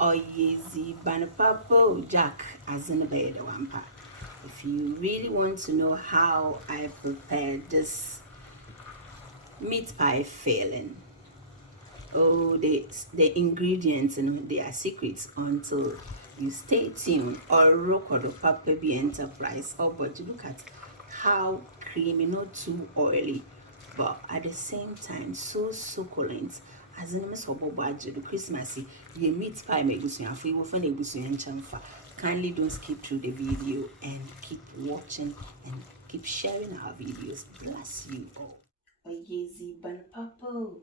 Oyezi Banapapo Jack as in the bed wampa. If you really want to know how I prepare this meat pie filling, oh, the ingredients and their secrets until you stay tuned. Or Rokodo Papa Be Enterprise. Oh, but look at how creamy, not too oily, but at the same time so succulent. As in Miss Hobo Badger, the Christmassy, you meat pie make us your favor for neighbors and chamfa. Kindly don't skip through the video and keep watching and keep sharing our videos. Bless you all. Oyezi Banpapo.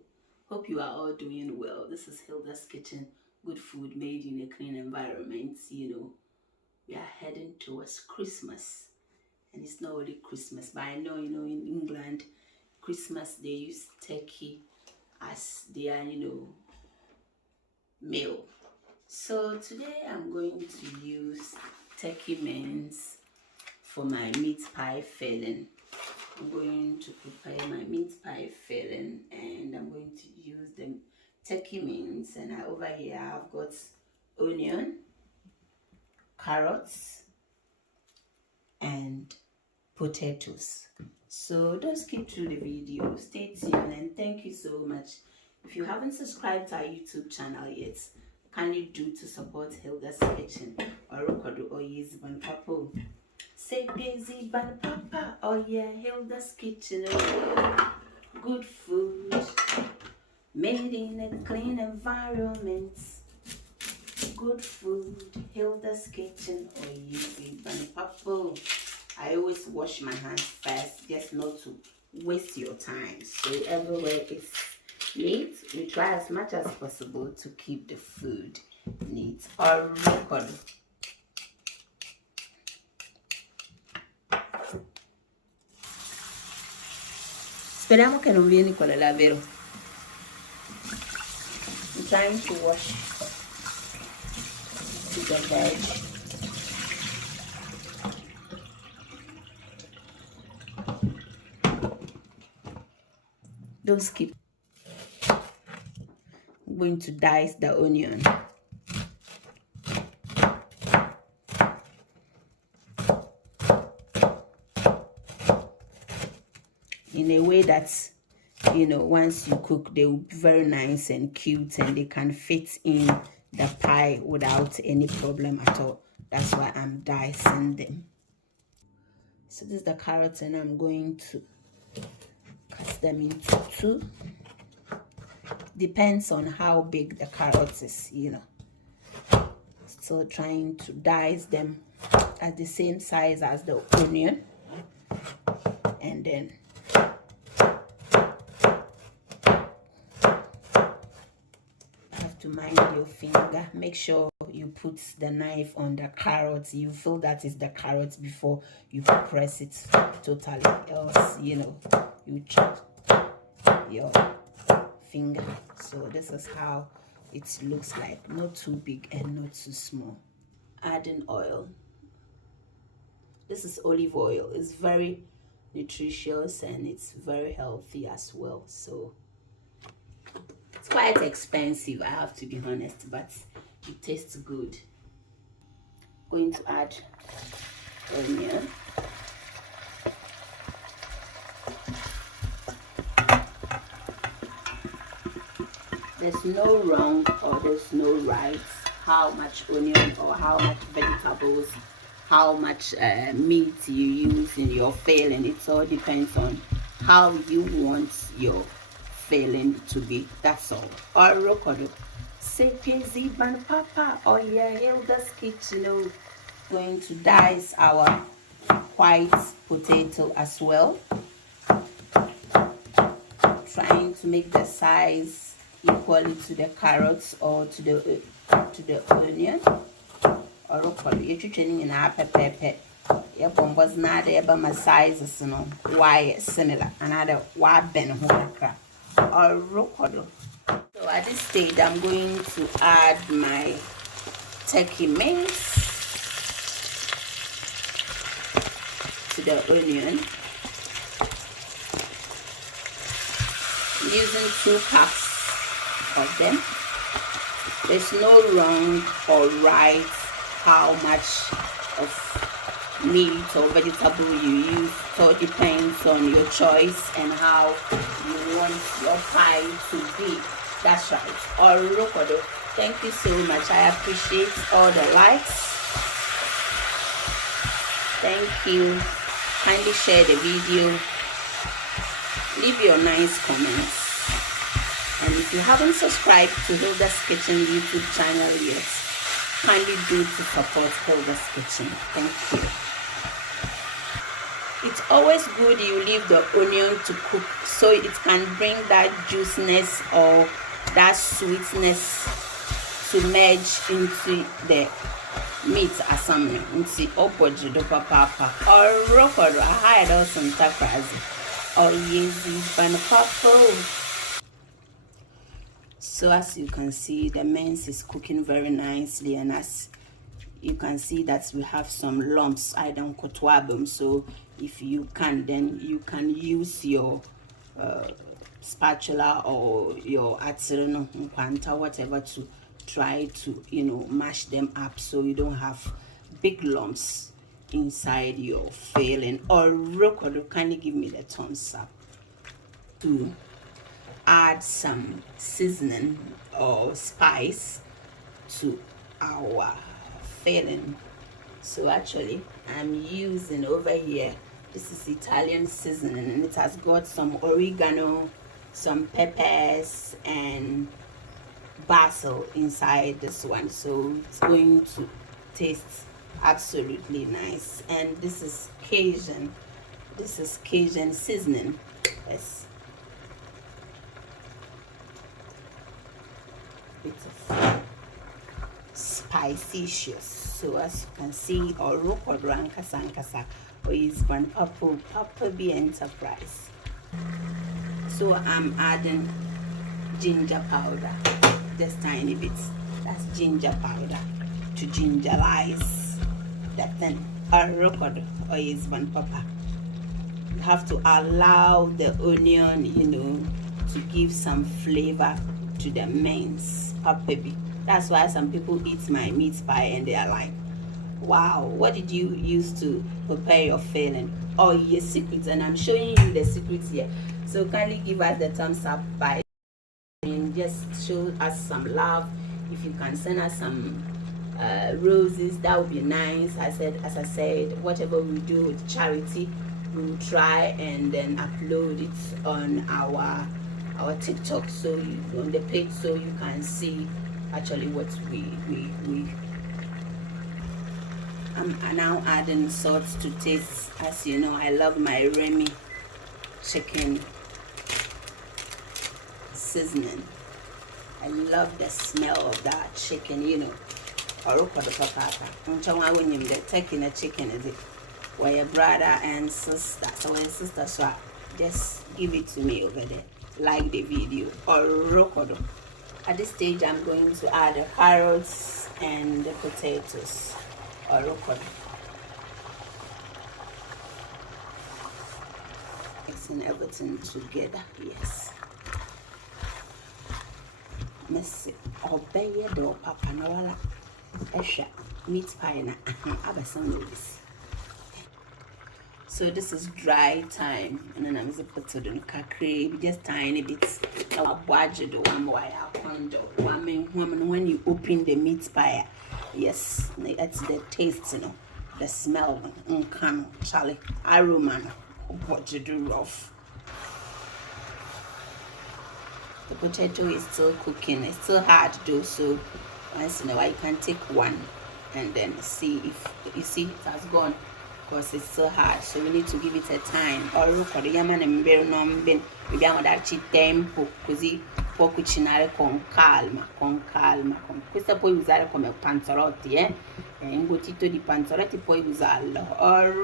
Hope you are all doing well. This is Hilda's Kitchen. Good food made in a clean environment. We are heading towards Christmas. And it's not only Christmas, but I know, in England, Christmas, they use turkey as their, meal. So today I'm going to use turkey mince for my meat pie filling. I'm going to prepare my meat pie filling and I'm going to use the turkey mince, and over here I've got onion, carrots and potatoes. So don't skip through the video, stay tuned, and thank you so much. If you haven't subscribed to our YouTube channel yet, kindly do to support Hilda's Kitchen or Rokodo or Yizban Papo. Say busy ban papa, oh yeah, Hilda's Kitchen. Good food made in a clean environment. Good food, Hilda's Kitchen, or easy ban papa. I always wash my hands first, just not to waste your time. So everywhere is neat. We try as much as possible to keep the food neat. Or record. Speriamo che non vieni con l'avero. I'm trying to wash the veg. Don't skip. I'm going to dice the onion. In a way that, once you cook, they will be very nice and cute and they can fit in the pie without any problem at all. That's why I'm dicing them. So this is the carrots, and I'm going to cut them into two. Depends on how big the carrots is, So trying to dice them at the same size as the onion, and then to mind your finger. Make sure you put the knife on the carrots. You feel that is the carrots before you press it totally, else you chop your finger. So this is how it looks like, not too big and not too small. Adding oil. This is olive oil. It's very nutritious and it's very healthy as well. So it's quite expensive, I have to be honest, but it tastes good. Going to add onion. There's no wrong or there's no right how much onion or how much vegetables, how much meat you use in your filling. It all depends on how you want your filling to be. That's all. Or rokodo. Say busy ban papa. Oh yeah, Hilda's Kitchen. Going to dice our white potato as well. Trying to make the size equally to the carrots or to the onion. Or rokodo. You're training in our pepper. Yeah, bombas not there, but my sizes, why similar. Another why ben or rokodo. So at this stage, I'm going to add my turkey mince to the onion. I'm using 2 cups of them. There's no wrong or right how much of meat or vegetable you use. So it depends on your choice and how you want your pie to be. That's right. Orokodo. Thank you so much. I appreciate all the likes. Thank you. Kindly share the video. Leave your nice comments. And if you haven't subscribed to Hilda's Kitchen YouTube channel yet, kindly do to support Hilda's Kitchen. Thank you. It's always good you leave the onion to cook so it can bring that juiciness or that sweetness to merge into the meat assembly. Nti oboji do papa or rokodo I hide also ntakrazi or yezi ban papa. So as you can see, the mince is cooking very nicely, and as you can see that we have some lumps. I don't kotwabum, so if you can, then you can use your spatula or your atsuno panta, whatever, to try to, you know, mash them up so you don't have big lumps inside your filling. Or rokodo, kindly give me the thumbs up to add some seasoning or spice to our filling. So actually I'm using over here, this is Italian seasoning, and it has got some oregano, some peppers and basil inside this one, so it's going to taste absolutely nice. And this is Cajun seasoning. Yes, it's spicy-cious. So as you can see, or rokodranka sankasa or is one papa be enterprise. So I'm adding ginger powder, just tiny bits. That's ginger powder to gingerize that thing. Or rokodo or is one papa. You have to allow the onion, you know, to give some flavor to the mince papabi. That's why some people eat my meat pie and they are like, wow, what did you use to prepare your filling? Oh, your secret, and I'm showing you the secret here. So kindly give us the thumbs up by and just show us some love. If you can send us some roses, that would be nice. As I said, whatever we do with charity, we'll try and then upload it on our TikTok, so you on the page, so you can see actually what we I'm now adding salt to taste. As you know, I love my Remy chicken seasoning. I love the smell of that chicken, you know. The Thickening chicken is it? Where your brother and sister, so your sister, so just give it to me over there. Like the video. Or at this stage I'm going to add the carrots and the potatoes. Or mixing everything together. Yes. Messy. Obey do papa nawala. Esha meat pie na abasan this. So this is dry time, and then I'm put to the kakri, just tiny bits. Our budget one when you open the meat pie, yes, that's the taste, you know, the smell, Charlie, aroma, what you do rough. The potato is still cooking, it's still hard though, so once in a while you can take one and then see if you see it has gone. Because it's so hard, so we need to give it a time. Or look at the yaman and bear non bin. We don't that tempo, così può cucinare con calma. Questa puoi usare come panzerotti, eh? È imbottito di panzerotti, puoi usarlo. Or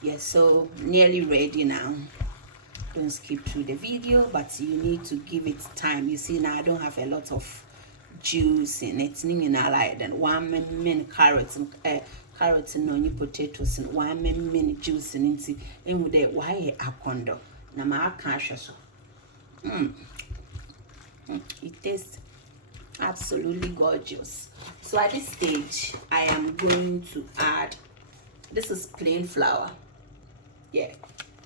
yes, so nearly ready now. Don't skip through the video, but you need to give it time. You see now I don't have a lot of juice in it. You know, like then 1 minute carrots and onion potatoes and 1 minute juice in it. And with the why akondo na ma aka so It tastes absolutely gorgeous. So at this stage, I am going to add, this is plain flour. Yeah,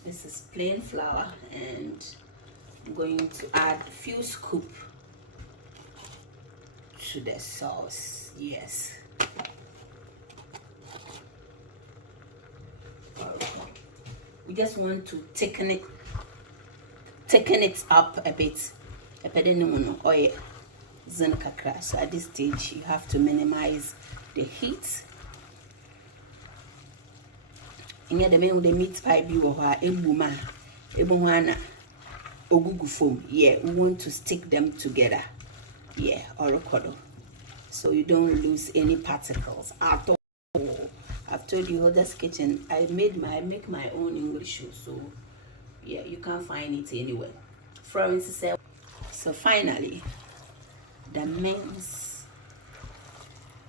this is plain flour, and I'm going to add a few scoops to the sauce. Yes. We just want to thicken it up a bit. Oil. So at this stage, you have to minimize the heat. And yeah, the meat pie be ogugu foam. Yeah, we want to stick them together. Yeah, orokodo. So you don't lose any particles at all. I've told you, Hilda's Kitchen, I make my own English show, so yeah, you can't find it anywhere. Florence said. So finally, the mince,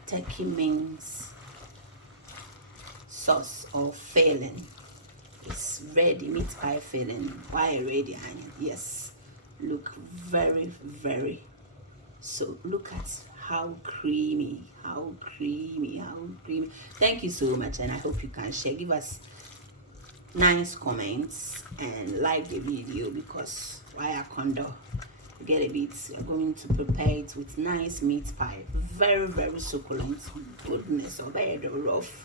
turkey mince sauce or filling is ready. Meat pie filling. Why ready? Yes, look very, very. So look at how creamy. Thank you so much, and I hope you can share. Give us nice comments and like the video, because why I condor get a bit. We're going to prepare it with nice meat pie, very, very succulent goodness, or very rough.